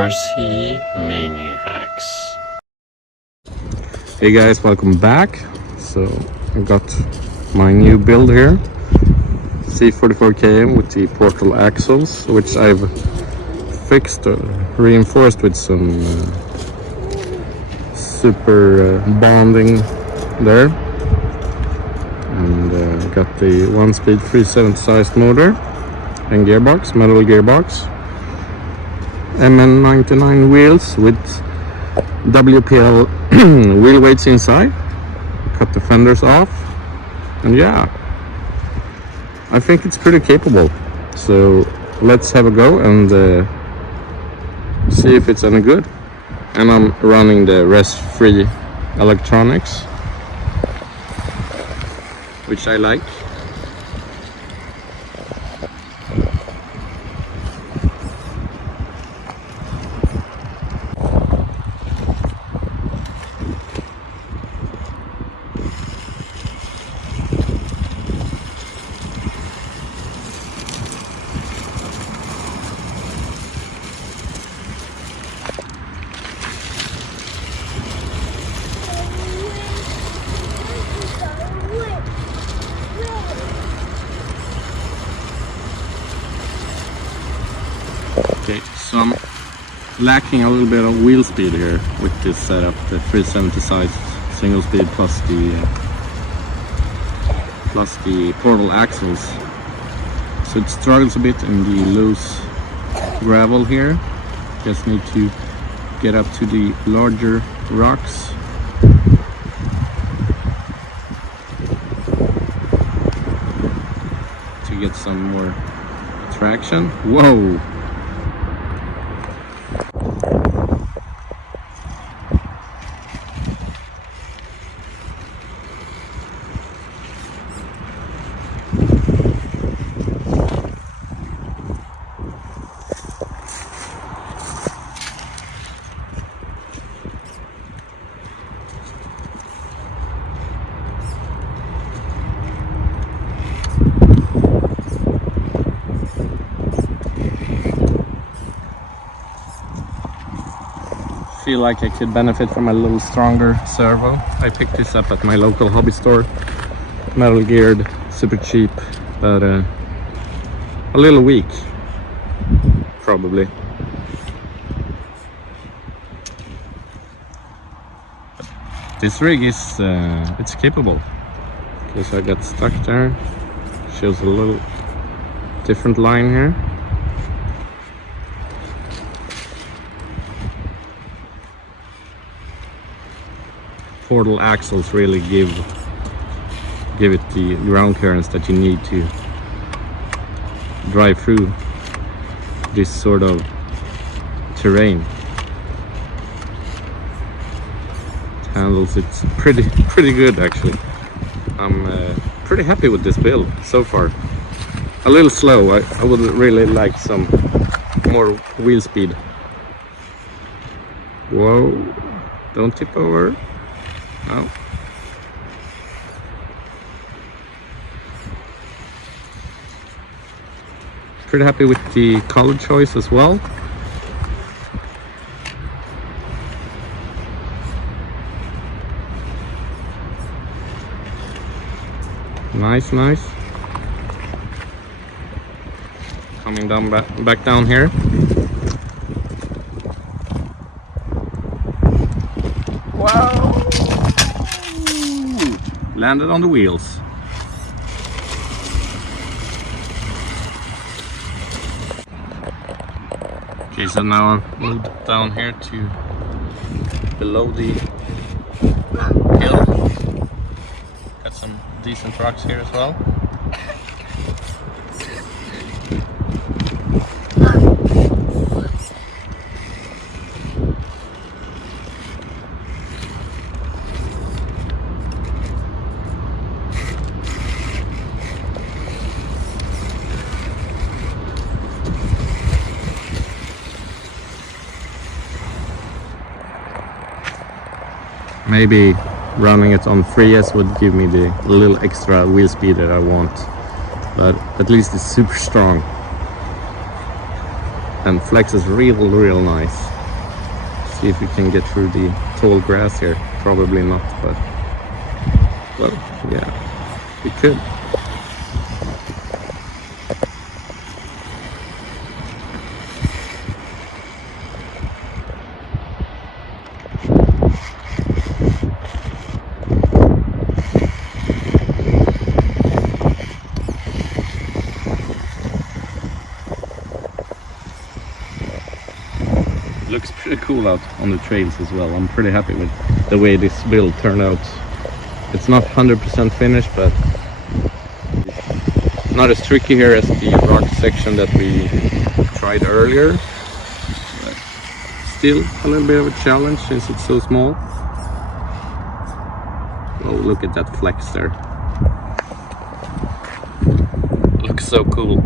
RC Maniacs. Hey guys, welcome back. So I got my new build here, c44KM with the portal axles, which I've fixed, reinforced with some super bonding there, and got the 1-speed 370 sized motor and gearbox, metal gearbox, MN99 wheels with WPL wheel weights inside. Cut the fenders off, and yeah, I think it's pretty capable. So let's have a go and see if it's any good. And I'm running the rest-free electronics, which I like. Okay, so I'm lacking a little bit of wheel speed here with this setup, the 370 size single speed plus the portal axles. So it struggles a bit in the loose gravel here. Just need to get up to the larger rocks. To get some more traction. Whoa! Feel like I could benefit from a little stronger servo. I picked this up at my local hobby store, metal geared, super cheap, but a little weak probably. This rig is it's capable, because I got stuck there. Shows a little different line here. Portal axles really give it the ground clearance that you need to drive through this sort of terrain. It handles it pretty good actually. I'm pretty happy with this build so far. A little slow. I would really like some more wheel speed. Whoa, don't tip over. Oh. Pretty happy with the color choice as well. Nice. Coming down back down here. Wow! Landed on the wheels. Okay, so now I've moved down here to below the hill. Got some decent rocks here as well. Maybe running it on 3S would give me the little extra wheel speed that I want, but at least it's super strong. and flexes real nice. See if we can get through the tall grass here. Probably not, but well, yeah, we could. Looks pretty cool out on the trails as well. I'm pretty happy with the way this build turned out. It's not 100% finished, but not as tricky here as the rock section that we tried earlier. But still a little bit of a challenge since it's so small. Oh, look at that flex there. Looks so cool.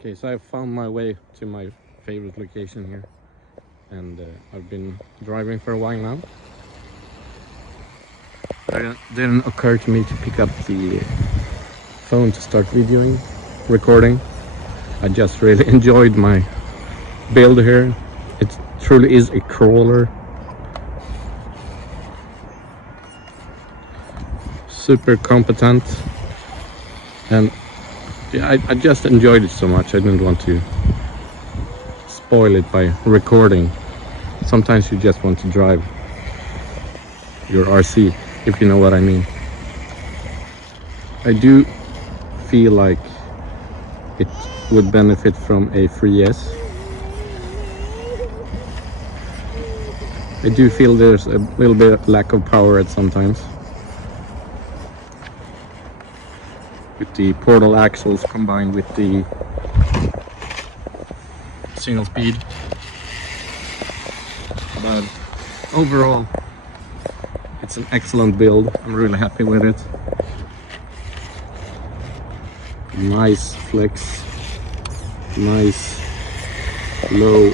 Okay, so I found my way to my favorite location here, and I've been driving for a while now. It didn't occur to me to pick up the phone to start recording. I just really enjoyed my build here. It truly is a crawler. Super competent, and yeah, I just enjoyed it so much. I didn't want to spoil it by recording. Sometimes you just want to drive your RC, if you know what I mean. I do feel like it would benefit from a 3S. I do feel there's a little bit of lack of power at sometimes. With the portal axles combined with the single speed, but overall it's an excellent build. I'm really happy with it. Nice flex, nice low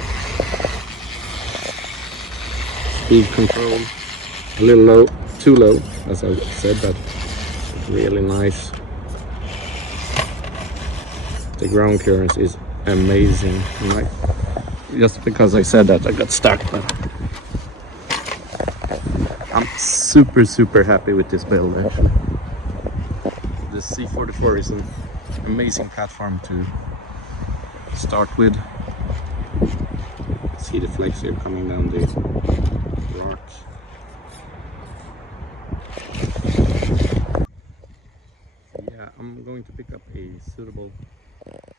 speed control, a little low, too low as I said, but really nice. The ground clearance is amazing. Just because I said that, I got stuck, but I'm super happy with this build actually. The C44 is an amazing platform to start with. See the flex here coming down the rock. Yeah, I'm going to pick up a suitable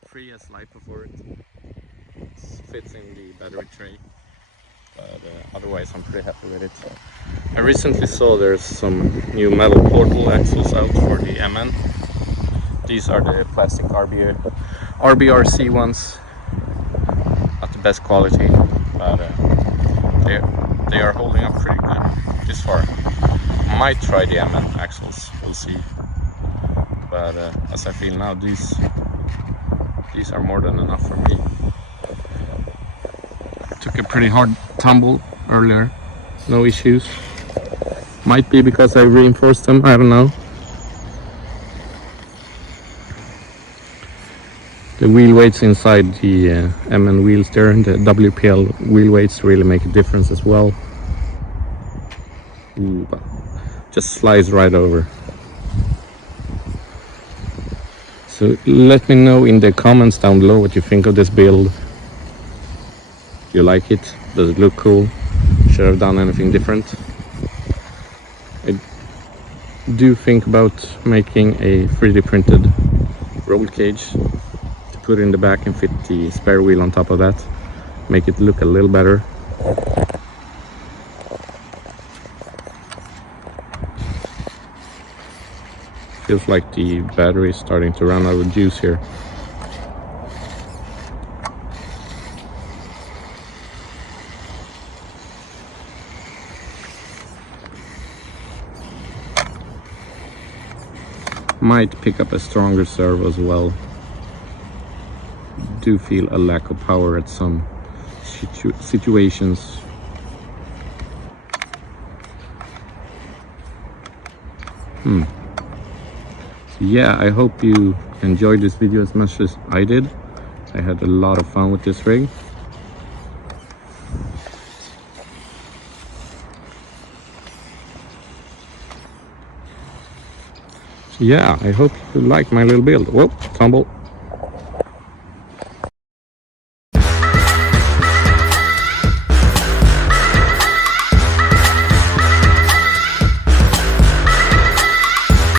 3S LiPo for it. It fits in the battery tray, but otherwise I'm pretty happy with it. I recently saw there's some new metal portal axles out for the MN. These are the plastic RBRC ones, not the best quality, but they are holding up pretty good this far. Might try the MN axles, we'll see. But as I feel now, these are more than enough for me. Took a pretty hard tumble earlier, no issues. Might be because I reinforced them, I don't know. The wheel weights inside the MN wheels there, and the WPL wheel weights really make a difference as well. Ooh, but just slides right over. So let me know in the comments down below what you think of this build. Do you like it? Does it look cool? Should I have done anything different? I do think about making a 3D printed roll cage to put it in the back and fit the spare wheel on top of that. Make it look a little better. Feels like the battery is starting to run out of juice here. Might pick up a stronger servo as well. Do feel a lack of power at some situations. So yeah, I hope you enjoyed this video as much as I did. I had a lot of fun with this rig. So yeah, I hope you like my little build. Whoa, tumble.